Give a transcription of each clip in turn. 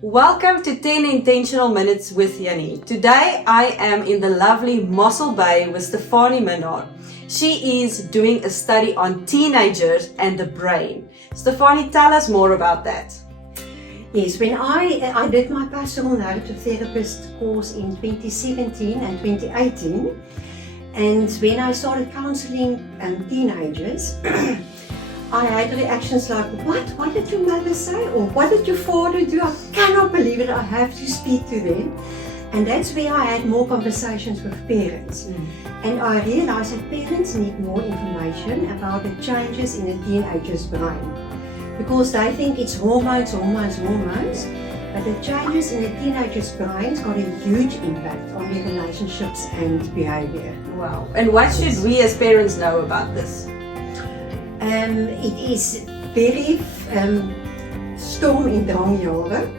Welcome to 10 Intentional Minutes with Yanni. Today I am in the lovely Mossel Bay with Stefanie Minnaar. She is doing a study on teenagers and the brain. Stefanie, tell us more about that. Yes, when I did my Pastoral Narrative Therapist course in 2017 and 2018, and when I started counseling teenagers, I had reactions like, what did your mother say? Or what did your father do? I cannot believe it, I have to speak to them. And that's where I had more conversations with parents. And I realized that parents need more information about the changes in a teenager's brain. Because they think it's hormones, but the changes in a teenager's brain's got a huge impact on their relationships and behavior. Wow. And what should we as parents know about this? It is very storm in drangjare.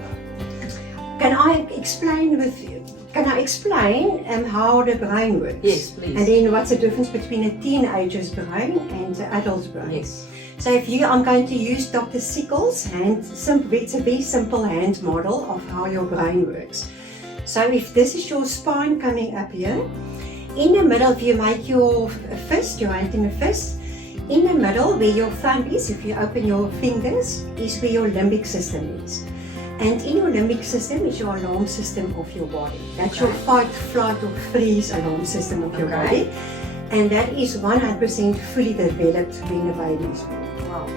Can I explain how the brain works? Yes, please. And then what's the difference between a teenager's brain and an adult's brain? Yes. So I'm going to use Dr. Siegel's it's a very simple hand model of how your brain works. So if this is your spine coming up here, in the middle, if you make your fist, your hand in a fist, in the middle where your thumb is, if you open your fingers, is where your limbic system is. And in your limbic system is your alarm system of your body. That's your fight, flight or freeze alarm system of your body. And that is 100% fully developed when a baby is born. Wow.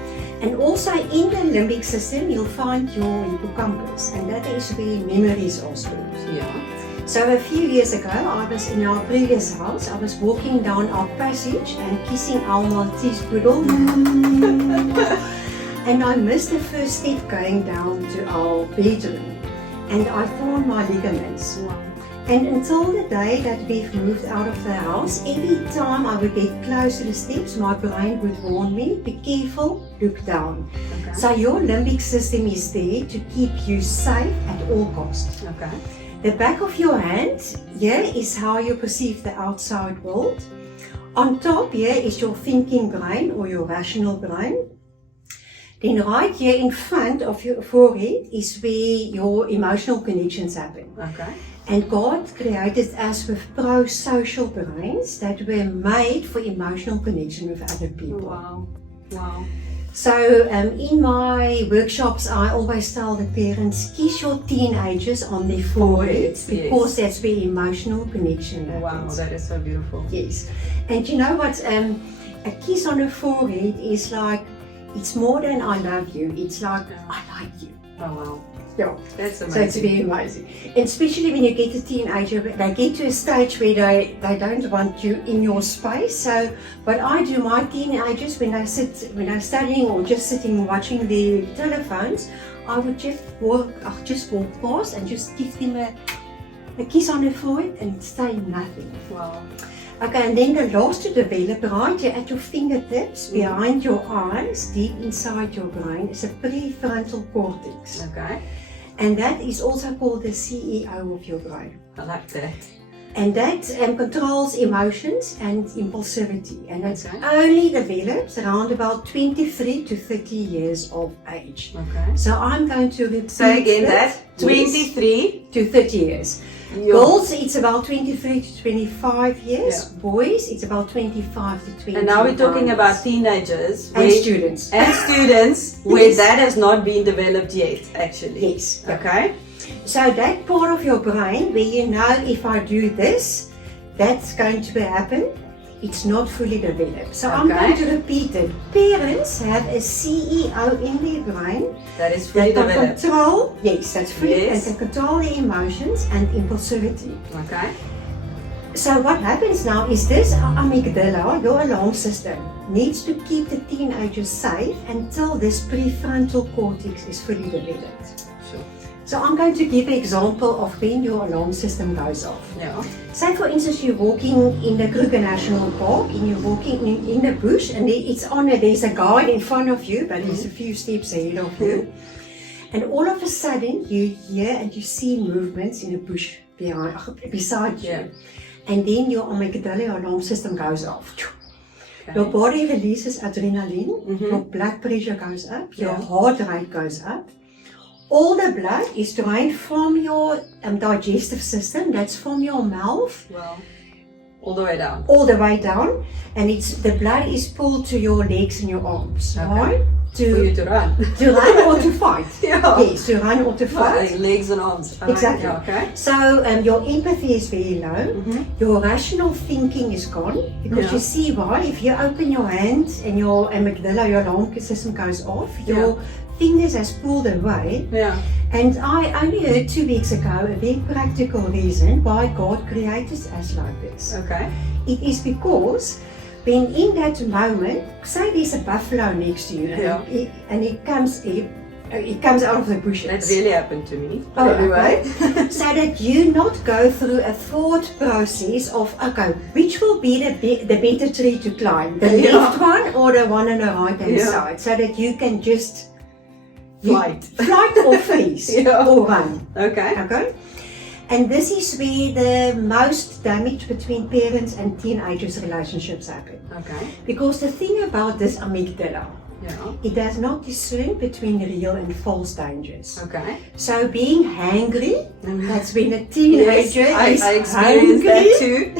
And also in the limbic system, you'll find your hippocampus, and that is where memories are stored. Yeah. So a few years ago, I was in our previous house. I was walking down our passage and kissing our Maltese poodle. And I missed the first step going down to our bedroom. And I torn my ligaments. Wow. And until the day that we've moved out of the house, every time I would get close to the steps, my brain would warn me, be careful, look down. Okay. So your limbic system is there to keep you safe at all costs. Okay. The back of your hand here is how you perceive the outside world. On top here is your thinking brain or your rational brain. Then right here in front of your forehead is where your emotional connections happen. Okay. And God created us with pro-social brains that were made for emotional connection with other people. Wow. Wow. So in my workshops, I always tell the parents, kiss your teenagers on their foreheads, because that's where emotional connection happens. Wow, that is so beautiful. Yes. And you know what? A kiss on the forehead is like, it's more than I love you. It's like, I like you. Oh, wow. Yeah. That's amazing. So it's very amazing. And especially when you get a teenager, they get to a stage where they don't want you in your space. So what I do, my teenagers, when they're studying or just sitting watching their telephones, I would just walk past and just give them a kiss on the forehead and say nothing. Wow. Okay, and then the last to develop right here at your fingertips, behind your eyes, deep inside your brain, is a prefrontal cortex. Okay. And that is also called the CEO of your brain. I like that. And that controls emotions and impulsivity. And that's Okay. only develops around about 23 to 30 years of age. Okay. So I'm going to repeat Say again that. 23 to 30 years. Girls, it's about 23 to 25 years. Yeah. Boys, it's about 25 to 20. And now we're talking about teenagers and students. And students where Yes. that has not been developed yet, actually. Yes. Okay. So that part of your brain where you know, if I do this, that's going to happen, it's not fully developed. So I'm going to repeat it. Parents have a CEO in their brain that is fully that can developed. control, yes, that's fully, Yes. and can control their emotions and impulsivity. Okay. So what happens now is this amygdala, your alarm system, needs to keep the teenager safe until this prefrontal cortex is fully developed. Sure. So I'm going to give an example of when your alarm system goes off. Yeah. Say for instance you're walking in the Kruger National Park and you're walking in the bush and there's a guide in front of you, but he's a few steps ahead of you. And all of a sudden you hear and you see movements in the bush beside you. Yeah. and then your amygdala, your alarm system goes off. Okay. Your body releases adrenaline, your blood pressure goes up, your heart rate goes up. All the blood is drained from your digestive system, that's from your mouth. Well, all the way down. All the way down, and the blood is pulled to your legs and your arms, right? For you to run. To run or to fight. Yeah. Yes, to run or to fight. Right, legs and arms. Exactly. Yeah, okay. So your empathy is very low. Your rational thinking is gone, because you see why. If you open your hand and your amygdala, your alarm system goes off, your fingers has pulled away. Yeah. And I only heard 2 weeks ago a very practical reason why God created us like this. Okay. It is because when in that moment, say there's a buffalo next to you, and it comes out of the bushes. That really happened to me. Oh, anyway. okay. So that you not go through a thought process of, okay, which will be the better tree to climb, the left one or the one on the right hand side, so that you can just flight or freeze or run. Okay. And this is where the most damage between parents and teenagers' relationships happen. Okay. Because the thing about this amygdala, it does not discern between real and false dangers. Okay. So being hangry, that's when a teenager is I experienced that too.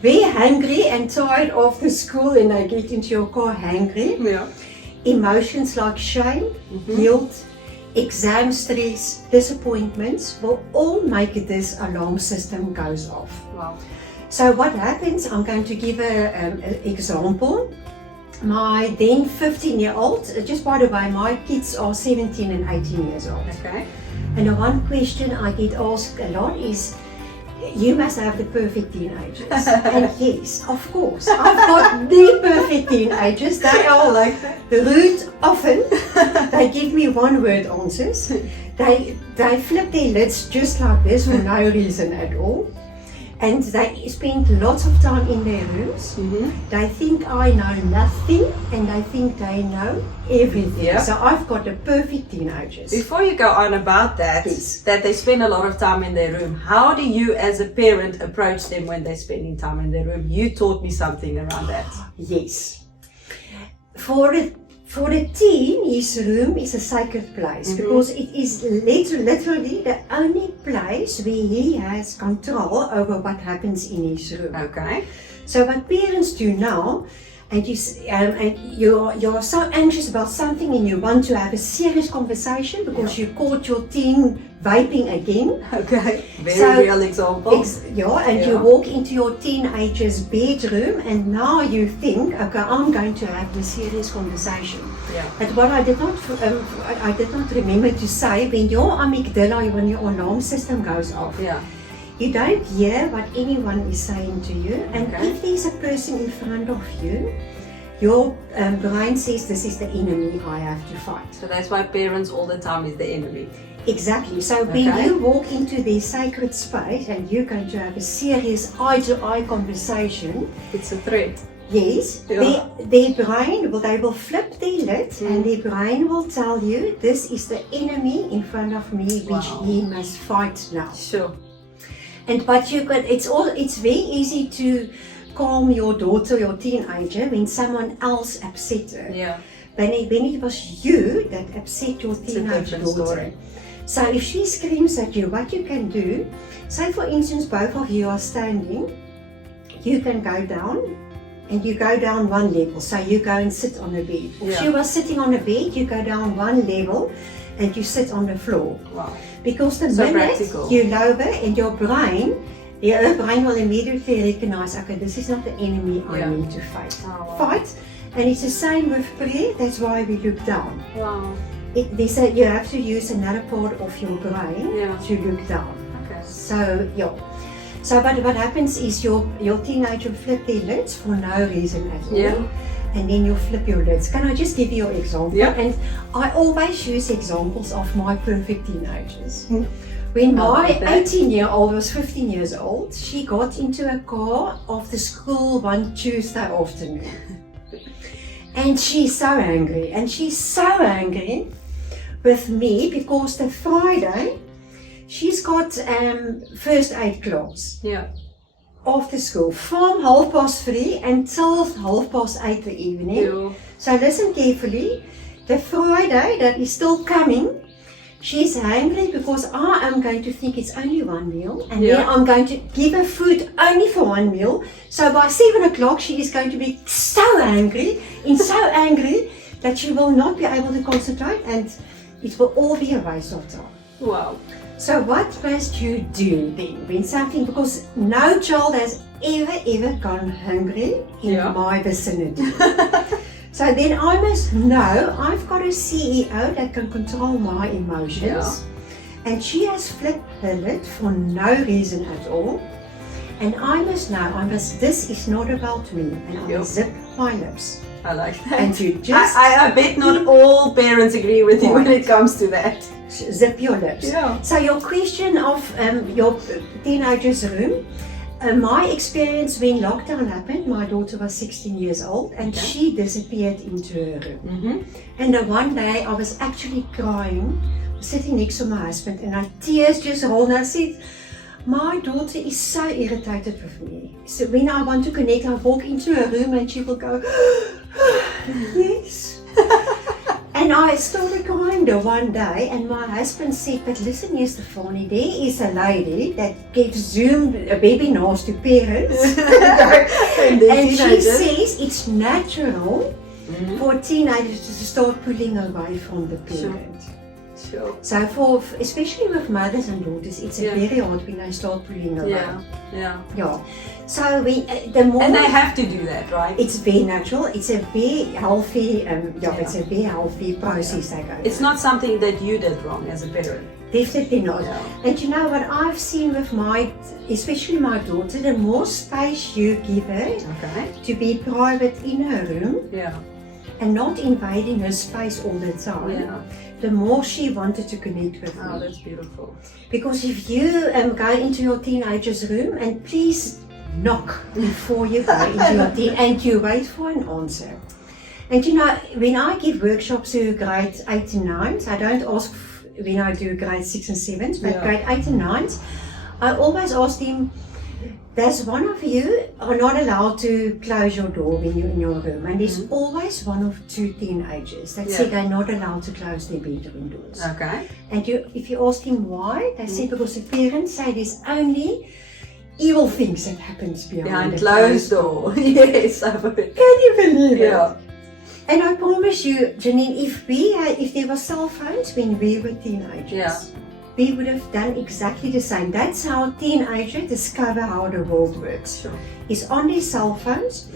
Very hungry and tired after school, and they get into your car hangry. Yeah. Emotions like shame, guilt, exam stress, disappointments will all make this alarm system goes off. Wow. So what happens, I'm going to give an example. My then 15-year-old, just by the way, my kids are 17 and 18 years old. Okay. And the one question I get asked a lot is, you must have the perfect teenagers. And yes, of course, I've got the perfect teenagers. They are like rude often. They give me one-word answers. They flip their lids just like this for no reason at all. And they spend lots of time in their rooms. They think I know nothing, and they think they know everything. Yeah. So I've got the perfect teenagers. Before you go on about that, that they spend a lot of time in their room, how do you as a parent approach them when they're spending time in their room? You taught me something around that. Yes. For a teen, his room is a sacred place because it is literally the only place where he has control over what happens in his room. Okay. So what parents do now, and you're so anxious about something and you want to have a serious conversation because you caught your teen vaping again. Okay, very real example. You walk into your teenager's bedroom and now you think, okay, I'm going to have a serious conversation. Yeah. But what I did not remember to say, when your amygdala, when your alarm system goes off, you don't hear what anyone is saying to you, and if there's a person in front of you, your brain says, this is the enemy I have to fight. So that's why parents all the time is the enemy. Exactly. So when you walk into their sacred space and you're going to have a serious eye-to-eye conversation, it's a threat. Yes, their brain, they will flip their lid and their brain will tell you, this is the enemy in front of me, which he must fight now. Sure. But it's very easy to calm your daughter, your teenager, when someone else upset her. Yeah. When it was you that upset your teenage daughter. Story. So if she screams at you, what you can do, say for instance both of you are standing, you can go down and you go down one level. So you go and sit on the bed. If she was sitting on the bed, you go down one level and you sit on the floor. Wow. Because the minute you lower and your brain will immediately recognize, okay, this is not the enemy I need to fight. Fight. And it's the same with prayer, that's why we look down. Wow. They say you have to use another part of your brain to look down. Okay. So what happens is your teenager flip their lids for no reason at all. Yeah. And then you flip your lids. Can I just give you an example? Yeah. And I always use examples of my perfect teenagers. When my 18-year-old was 15 years old, she got into a car after school one Tuesday afternoon. And she's so angry. And she's so angry with me because the Friday, she's got first aid class. Yeah. after school from 3:30 until 8:30 the evening. Ew. So listen carefully. The Friday that is still coming, she's hungry because I am going to think it's only one meal, and then I'm going to give her food only for one meal. So by 7 o'clock she is going to be so angry that she will not be able to concentrate, and it will all be a waste of time. Wow. So what must you do then when something, because no child has ever gone hungry in my vicinity. So then I must know I've got a CEO that can control my emotions, and she has flipped her lid for no reason at all. And I must know, this is not about me, and I must zip my lips. I like that. And you just I bet not all parents agree with you when it comes to that. Zip your lips. Yeah. So your question of your teenager's room, my experience when lockdown happened, my daughter was 16 years old, and she disappeared into her room. And then one day I was actually crying, sitting next to my husband, and my tears just rolled, and I said, my daughter is so irritated with me. So when I want to connect, I walk into her room and she will go, yes. And I started crying the one day, and my husband said, but listen here, Stefanie, there is a lady that gives Zoom webinars to parents. And she says it's natural for teenagers to start pulling away from the parent. Sure. So especially with mothers and daughters, it's very hard when they start pulling away. Yeah. So the more, and they have to do that, right? It's very natural. It's a very healthy. It's a very healthy process they go through. It's not something that you did wrong as a parent. Definitely not. And you know what I've seen with especially my daughter, the more space you give her to be private in her room, and not invading her space all the time, the more she wanted to connect with me. Oh, that's beautiful. Because if you go into your teenager's room, and please knock before you go into your teen, and you wait for an answer. And you know, when I give workshops to grade 8 and 9, I don't ask when I do grade 6 and 7, but grade 8 and 9, I always ask them, there's one of you are not allowed to close your door when you're in your room, and there's always one of two teenagers that say they're not allowed to close their bedroom doors. Okay. And if you ask them why, they say because the parents say there's only evil things that happens behind the closed door. Yes, I've heard. Can you believe it? Yeah. And I promise you, Janine, if there were cell phones when we were teenagers, we would have done exactly the same. That's how teenagers discover how the world works. Sure. It's on their cell phones,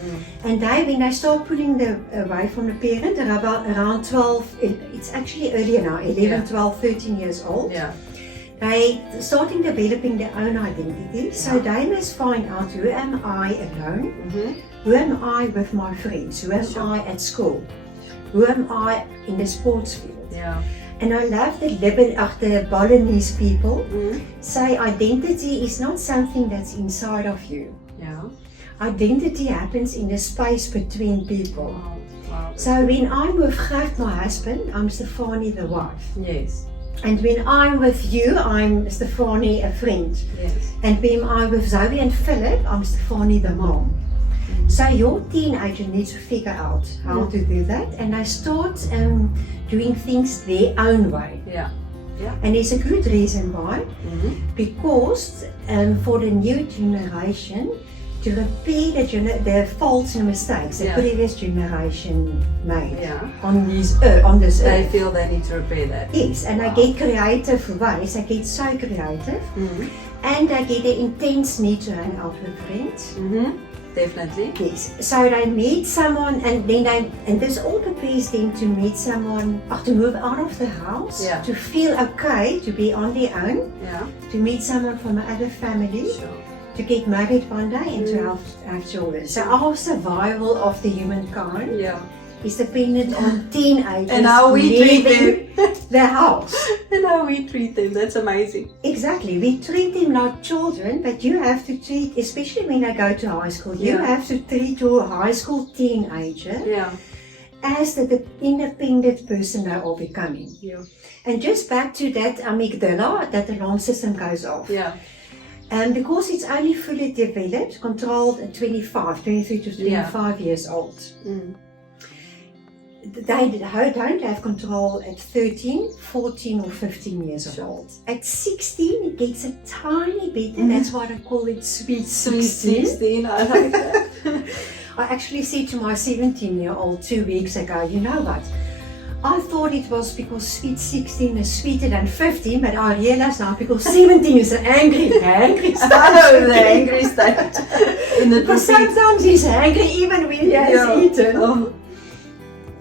and when they start pulling away from the parent, around 12, it's actually earlier now, 11, 12, 13 years old, they starting developing their own identity. So they must find out, who am I alone? Who am I with my friends? Who am I at school? Who am I in the sports field? And I love the Balinese people say identity is not something that's inside of you. Identity happens in the space between people. Wow. So when I'm with Gert, my husband, I'm Stefanie the wife. Yes. And when I'm with you, I'm Stefanie a friend. Yes. And when I'm with Zoe and Philip, I'm Stefanie the mom. So your teenager needs to figure out how to do that, and they start doing things their own way. And there's a good reason why, because for the new generation to repair the faults and mistakes the previous generation made on this earth. They feel they need to repair that. Yes, and they get creative ways. They get so creative, and they get an intense need to hang out with friends. Definitely. Yes. So they meet someone, and this all prepares them to meet someone, or to move out of the house, to feel okay, to be on their own, to meet someone from another family, to get married one day, and to have children. So our survival of the humankind is dependent on teenagers and how we treat them. The house. And how we treat them. That's amazing. Exactly. We treat them like children, but you have to treat, especially when they go to high school, you have to treat your high school teenager as the independent person they are becoming. And just back to that amygdala, that alarm system goes off. Because it's only fully developed, controlled at 23 to 25 years old. They don't have control at 13, 14 or 15 years old. At 16 it gets a tiny bit, and that's why I call it sweet 16. I like that. I actually said to my 17-year-old 2 weeks ago, you know what? I thought it was because sweet 16 is sweeter than 15, but I realize now because 17 is an angry stage. Oh, the angry stage. Because sometimes he's angry even when he has eaten. Oh.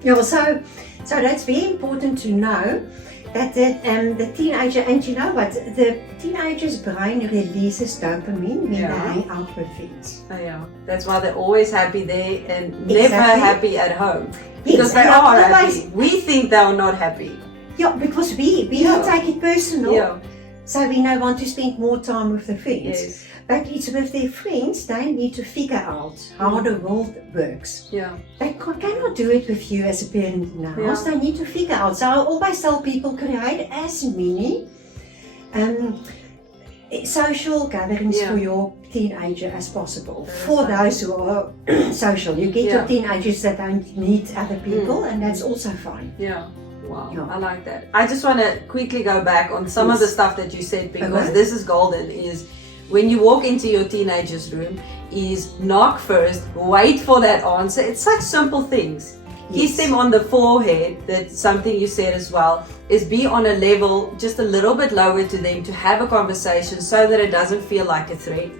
Yeah, so that's very important to know that the teenager, and you know what, the teenager's brain releases dopamine when they hang out with friends. Oh yeah, that's why they're always happy there and never happy at home. Because they and are happy. We think they are not happy. Yeah, because we take it personal. Yeah. So we now want to spend more time with the friends. Yes. But it's with their friends, they need to figure out how the world works. Yeah. They cannot do it with you as a parent in the house. They need to figure out. So I always tell people, create as many social gatherings for your teenager as possible. For those who are social. You get your teenagers that don't meet other people, and that's also fine. Yeah. Wow, I like that. I just want to quickly go back on some of the stuff that you said, because this is golden, is when you walk into your teenager's room, is knock first, wait for that answer. It's such simple things. Kiss them on the forehead, that's something you said as well, is be on a level just a little bit lower to them to have a conversation so that it doesn't feel like a threat.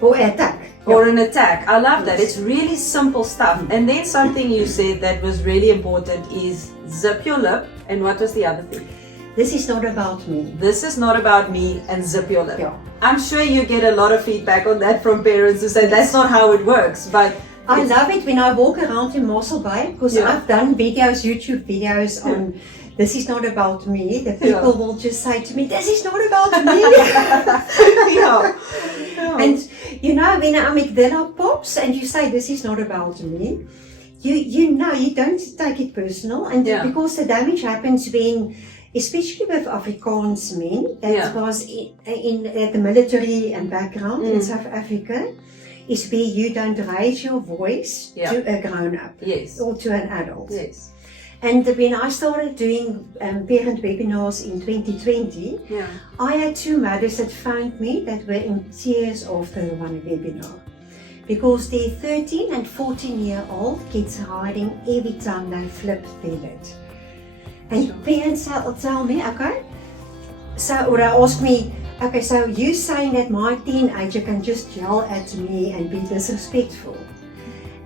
Or attack. Or an attack. I love that. It's really simple stuff. And then something you said that was really important is zip your lip. And what was the other thing? This is not about me. This is not about me, and zip your lip. Yeah. I'm sure you get a lot of feedback on that from parents who say that's not how it works. But I love it when I walk around in Mossel Bay, because I've done YouTube videos on this is not about me. The people will just say to me, this is not about me. And you know, when our amygdala pops and you say this is not about me, you know you don't take it personal, and because the damage happens when, especially with Afrikaans men that was in the military and background in South Africa, is where you don't raise your voice to a grown-up or to an adult. Yes. And when I started doing parent webinars in 2020, I had 2 mothers that phoned me that were in tears after one webinar, because their 13 and 14-year-old kids hiding every time they flip their lid. And parents will tell me, or they ask me, okay, so you saying that my teenager can just yell at me and be disrespectful?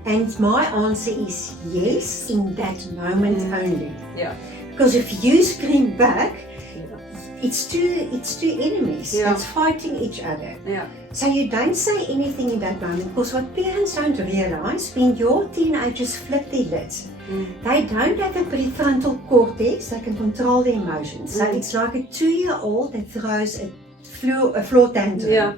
And my answer is yes, in that moment only. Yeah. Because if you scream back, it's two enemies that's fighting each other. Yeah. So you don't say anything in that moment, because what parents don't realize, when your teenagers flip their lids, they don't have a prefrontal cortex that can control their emotions. So it's like a 2-year-old that throws a floor tantrum. Yeah.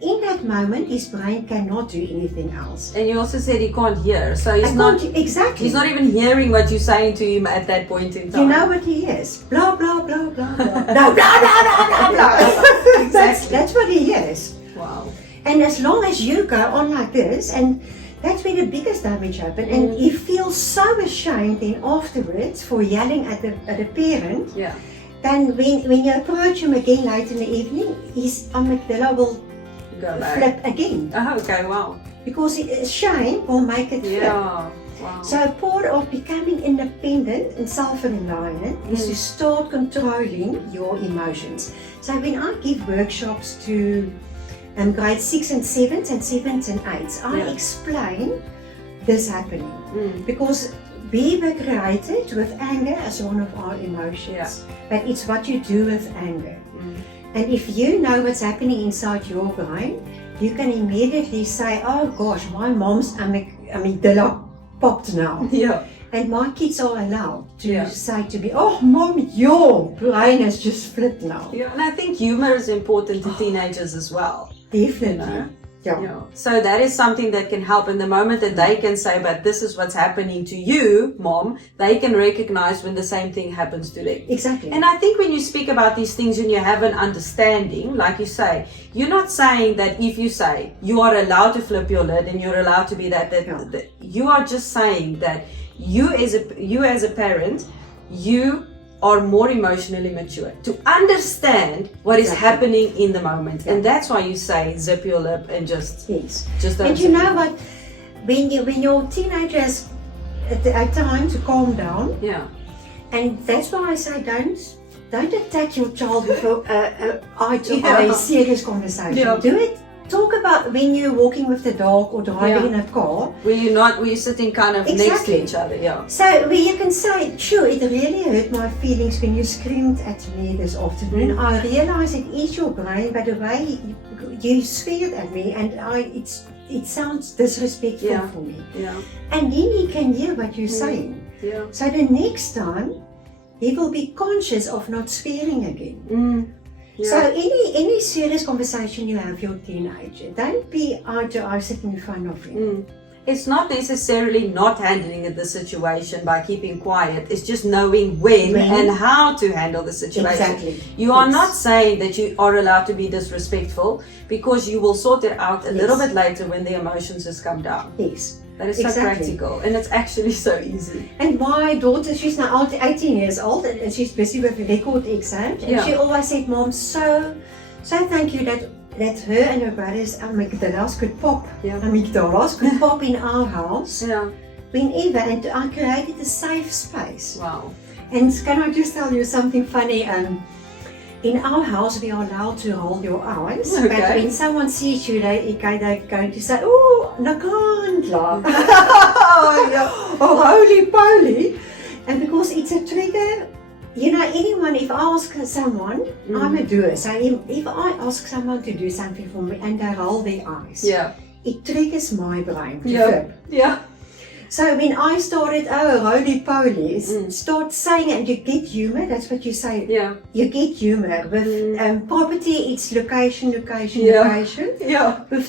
In that moment, his brain cannot do anything else. And you also said he can't hear, so he's not He's not even hearing what you're saying to him at that point in time. You know what he is? Blah blah blah blah blah. No, blah blah blah blah blah. That's what he is. Wow. And as long as you go on like this, and that's where the biggest damage happens. And he feels so ashamed then afterwards for yelling at the parent. Yeah. Then when you approach him again late in the evening, his amygdala will flip again. Oh, okay, wow. Because shame will make it flip. Yeah, wow. So part of becoming independent and self-reliant is to start controlling your emotions. So when I give workshops to grade 6 and 7s and 7s and 8s, I explain this happening. Because we were created with anger as one of our emotions. But it's what you do with anger. And if you know what's happening inside your brain, you can immediately say, oh gosh, my mom's amygdala popped now. Yeah. And my kids are allowed to say to me, oh mom, your brain has just flipped now. Yeah, and I think humor is important to teenagers as well. Definitely. Yeah. So that is something that can help in the moment that they can say, but this is what's happening to you, Mom. They can recognize when the same thing happens to them. Exactly. And I think when you speak about these things and you have an understanding, like you say, you're not saying that if you say you are allowed to flip your lid and you're allowed to be that you are just saying that you as a parent, you are more emotionally mature to understand what is happening in the moment. And that's why you say zip your lip and just don't. And you know what, when your teenager has a time to calm down, and that's why I say don't attack your child with eye to eye serious conversation. Do it. Talk about when you're walking with the dog or driving in a car. Where you're sitting kind of next to each other, So where you can say, sure, it really hurt my feelings when you screamed at me this afternoon. I realize it is your brain, but the way you sweared at me, and it sounds disrespectful for me. And then he can hear what you're saying. So the next time, he will be conscious of not swearing again. So any serious conversation you have with your teenager, don't be eye to eye sitting in front of him. It's not necessarily not handling the situation by keeping quiet. It's just knowing when and how to handle the situation. Exactly. You are not saying that you are allowed to be disrespectful, because you will sort it out a little bit later when the emotions just come down. Yes. That is so practical, and it's actually so easy. And my daughter, she's now 18 years old, and she's busy with record exams. And she always said, Mom, so thank you that her and her brothers amygdalas could pop. Amygdalas could pop in our house. Whenever, and I created a safe space. Wow. And can I just tell you something funny? In our house, we are allowed to roll your eyes, but when someone sees you, they're going to say, "Oh, nakandla," "Oh, holy poly," and because it's a trigger. You know, anyone, if I ask someone, I'm a doer, so if I ask someone to do something for me and they roll their eyes, it triggers my brain to flip. So when I started, holy poly, start saying, and you get humor, that's what you say. You get humor. With property, it's location. With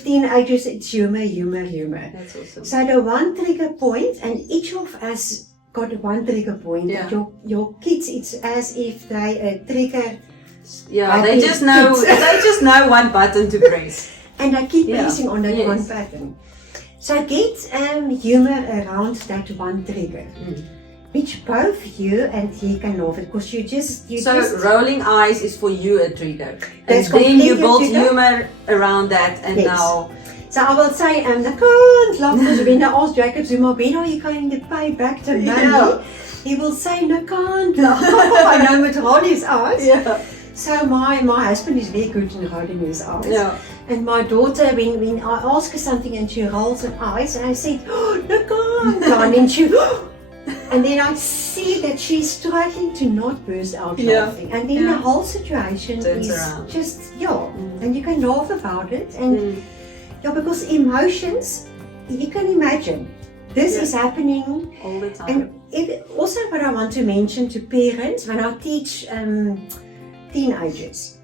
teenagers, it's humor. That's awesome. So the one trigger point, and each of us got one trigger point. Your kids, it's as if they trigger. They just know one button to press. And I keep pressing on that one button. So get humor around that one trigger, which both you and he can love it, because you just rolling eyes is for you a trigger, and that's then you build humor around that, and now. So I will say, I can't laugh, because when I ask Jacob, when are you going to pay back to money? He will say, I can't laugh. I know with all his eyes. So my husband is very good in rolling his eyes. And my daughter, when I ask her something and she rolls her eyes, and I say, and then she, and then I see that she's struggling to not burst out laughing. And then the whole situation is around. Just, and you can laugh about it. And because emotions, you can imagine, this is happening all the time. And also what I want to mention to parents, when I teach teenagers,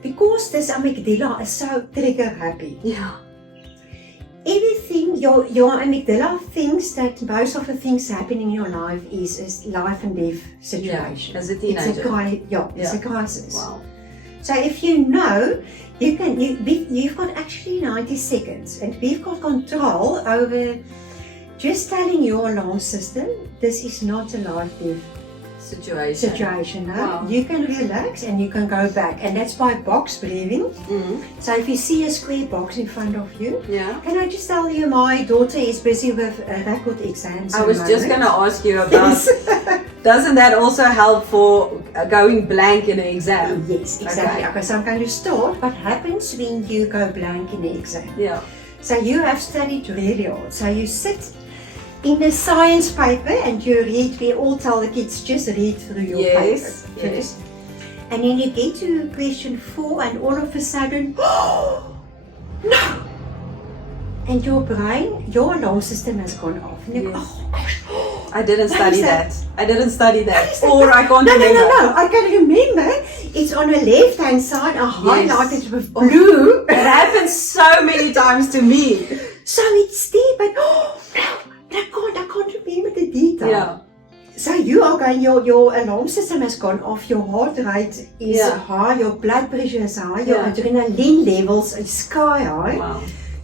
because this amygdala is so trigger happy. Everything, your amygdala thinks that most of the things happening in your life is life and death situation. As a teenager. It's a crisis. Wow. So if you know, you've got actually 90 seconds, and we've got control over just telling your alarm system, this is not a life-death situation. No? You can relax and you can go back, and that's by box breathing. So if you see a square box in front of you, can I just tell you, my daughter is busy with record exams. I was just going to ask you about, doesn't that also help for going blank in an exam? Yes, exactly. Okay, so I'm going to start. What happens when you go blank in the exam? So you have studied really hard. So you sit in the science paper and you read, we all tell the kids, just read through your paper first. And then you get to question 4, and all of a sudden, no! and your brain, your alarm system has gone off. And you go, oh gosh, I didn't what study is that. I didn't study that. What is that? Or I can't no, remember. No, I can remember. It's on the left-hand side, I highlighted with Oh. blue. It happens so many times to me. So it's there, but I can't remember the detail. Yeah. So you are going, your alarm system has gone off, your heart rate is high, your blood pressure is high, your adrenaline levels is sky high. Wow.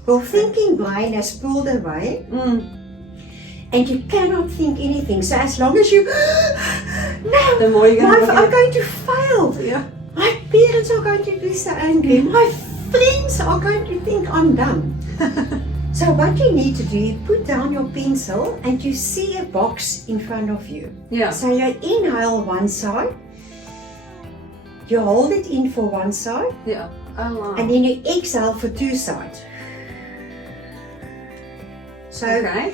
Your thinking brain has pulled away. And you cannot think anything. So as long as you, no, The more you're going to I'm going to fail. Yeah. My parents are going to be so angry. My friends are going to think I'm dumb. So what you need to do, you put down your pencil and you see a box in front of you. Yeah. So you inhale one side, you hold it in for one side, Yeah. Oh wow. and then you exhale for two sides. So Okay.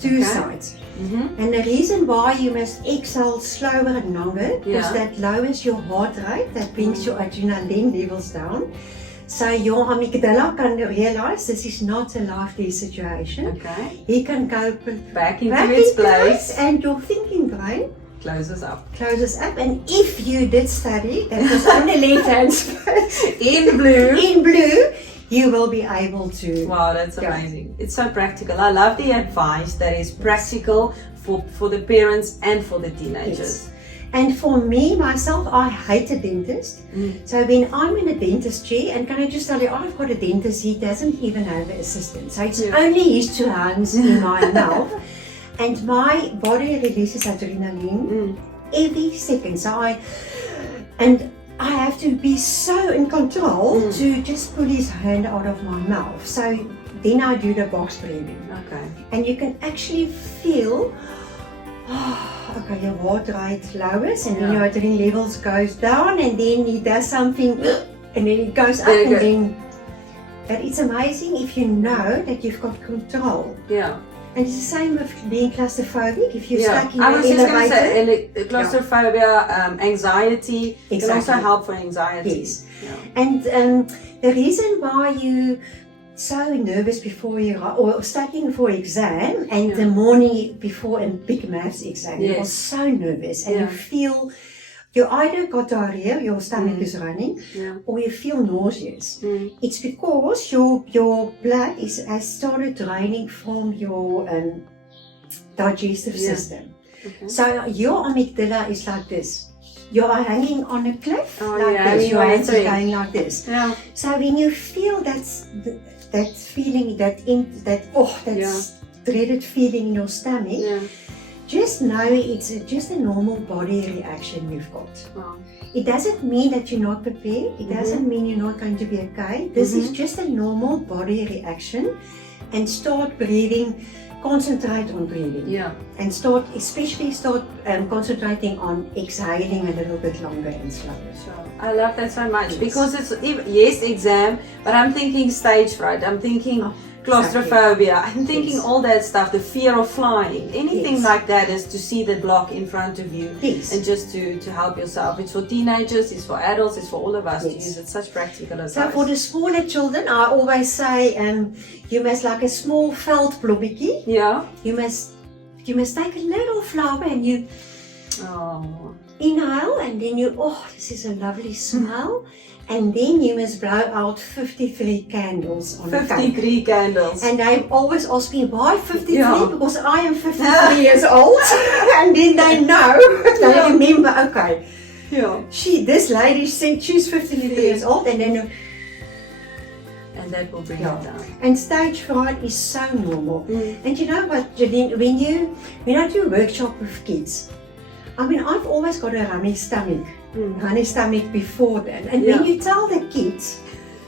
two sides. And the reason why you must exhale slower and longer, because that lowers your heart rate, that brings your adrenaline levels down. So your amygdala can realize this is not a lively situation. Okay. He can go Back into its place. and your thinking brain Closes up. closes up. And if you did study, that was on the left-hand side, In blue. you will be able to. Wow, that's amazing. It's so practical. I love the advice that is practical for the parents and for the teenagers. Yes. And for me, myself, I hate a dentist. So when I'm in a dentist chair, and can I just tell you, I've got a dentist, he doesn't even have an assistant. So it's only his two hands in my mouth. And my body releases adrenaline every second. So I have to be so in control to just pull his hand out of my mouth. So then I do the box breathing. Okay. And you can actually feel, okay, your heart rate lowers and then your adrenaline levels goes down, and then he does something and then it goes up and then. But it's amazing if you know that you've got control. Yeah. And it's the same with being claustrophobic. If you're stuck in I an was just going to elevator. say, claustrophobia, anxiety can also help for anxiety. Yes. And the reason why you so nervous before you or studying for exam and the morning before a big maths exam, you're so nervous and you feel you either got diarrhea, your stomach is running, or you feel nauseous. It's because your blood has started draining from your digestive system. Okay. So your amygdala is like this. You are hanging on a cliff like this. Your hands are going like this. Yeah. So when you feel that feeling, that dreaded feeling in your stomach, just know it's just a normal body reaction you've got. Wow. It doesn't mean that you're not prepared. It doesn't mean you're not going to be okay. This is just a normal body reaction. And start breathing. Concentrate on breathing. Yeah. And start concentrating on exhaling a little bit longer and slower. Sure. I love that so much because it's exam, but I'm thinking stage fright. I'm thinking claustrophobia. I'm thinking all that stuff, the fear of flying, anything like that is to see the block in front of you and just to help yourself. It's for teenagers, it's for adults, it's for all of us to use it. Such practical advice. So for the smaller children, I always say you must like a small veldblommetjie. Yeah. You must take a little flower and you inhale and then this is a lovely smell. And then you must blow out 53 candles on 53 candles. And they always ask me, why 53? Because I am 53 years old. And then they know, they remember, okay. Yeah. This lady said she's 53 years old, and then and that will bring it down. And stage fright is so normal. And you know what, Janine, when I do a workshop with kids, I mean, I've always got a runny stomach before then. And when you tell the kids,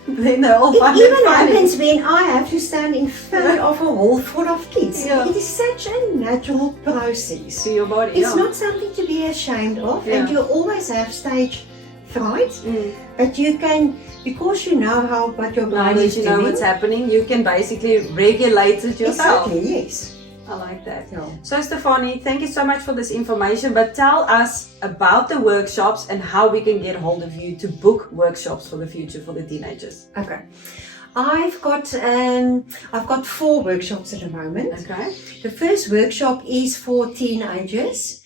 then they're all it even happens when I have to stand in front of a hall full of kids. Yeah. It is such a natural process. To your body. It's not something to be ashamed of, and you always have stage fright, but you can, because you know what your brain is doing. You know what's happening, you can basically regulate it yourself. Exactly, yes. I like that. Yeah. So Stefanie, thank you so much for this information, but tell us about the workshops and how we can get hold of you to book workshops for the future for the teenagers. Okay. I've got 4 workshops at the moment. Okay. The first workshop is for teenagers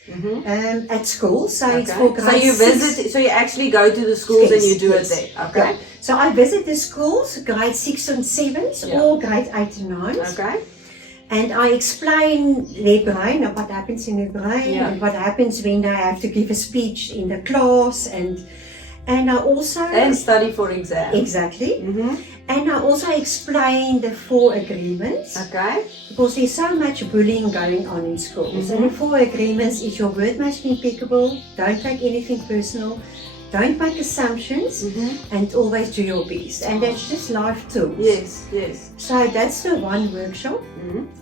at school, so it's for grade So you 6. so you actually go to the schools and you do Yes. it there. Okay. Yeah. So I visit the schools, grade 6 and 7s, or grade 8 and 9s. Okay. And I explain their brain and what happens in their brain and what happens when they have to give a speech in the class, and I also study for exam. Exactly. And I also explain the 4 agreements. Okay. Because there's so much bullying going on in schools. And the 4 agreements is your word must be impeccable, don't take anything personal, don't make assumptions, and always do your best. And that's just life tools. Yes, yes. So that's the one workshop.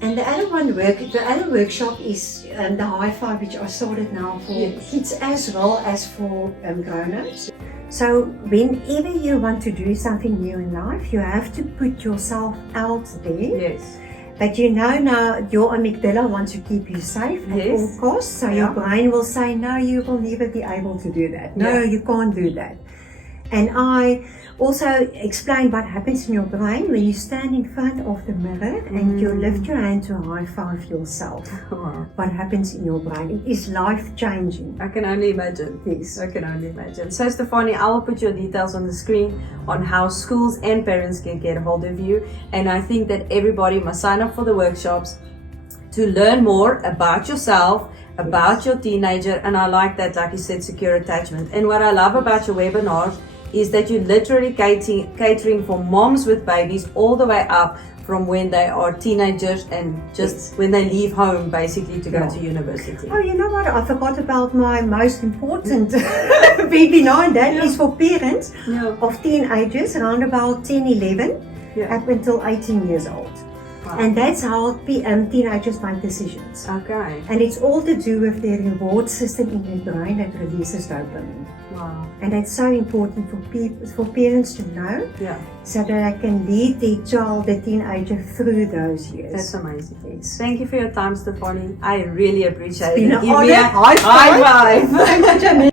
And the other workshop is the high five, which I started now for kids as well as for grown-ups. So whenever you want to do something new in life, you have to put yourself out there. Yes. But you know now your amygdala wants to keep you safe at all costs. So your brain will say, no, you will never be able to do that. No, you can't do that. And I also explain what happens in your brain when you stand in front of the mirror and you lift your hand to high five yourself. Wow. What happens in your brain? It is life changing. I can only imagine. Yes. I can only imagine. So Stefanie, I will put your details on the screen on how schools and parents can get a hold of you. And I think that everybody must sign up for the workshops to learn more about yourself, about your teenager. And I like that, like you said, secure attachment. And what I love about your webinars is that you're literally catering for moms with babies all the way up from when they are teenagers and just when they leave home basically to go to university. Oh, you know what? I forgot about my most important webinar. That is for parents of teenagers around about 10, 11 up until 18 years old. Wow. And that's how teenagers make decisions. Okay. And it's all to do with their reward system in their brain that releases dopamine. Wow. And that's so important for parents to know, so that I can lead the child, the teenager, through those years. That's amazing. Yes. Thank you for your time, Stefanie. I really appreciate it. Been an Give honor. me a high five. Thank you, Janine.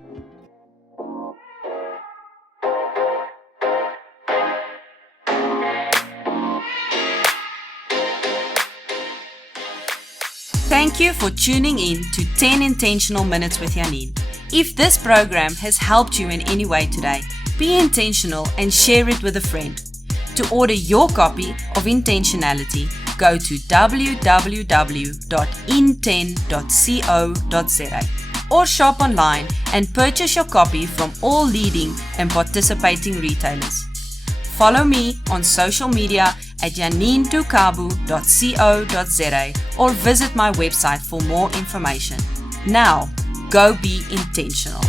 Thank you for tuning in to 10 Intentional Minutes with Janine. If this program has helped you in any way today, be intentional and share it with a friend. To order your copy of Intentionality, go to www.inten.co.za or shop online and purchase your copy from all leading and participating retailers. Follow me on social media at janintukabu.co.za or visit my website for more information. Now, go be intentional.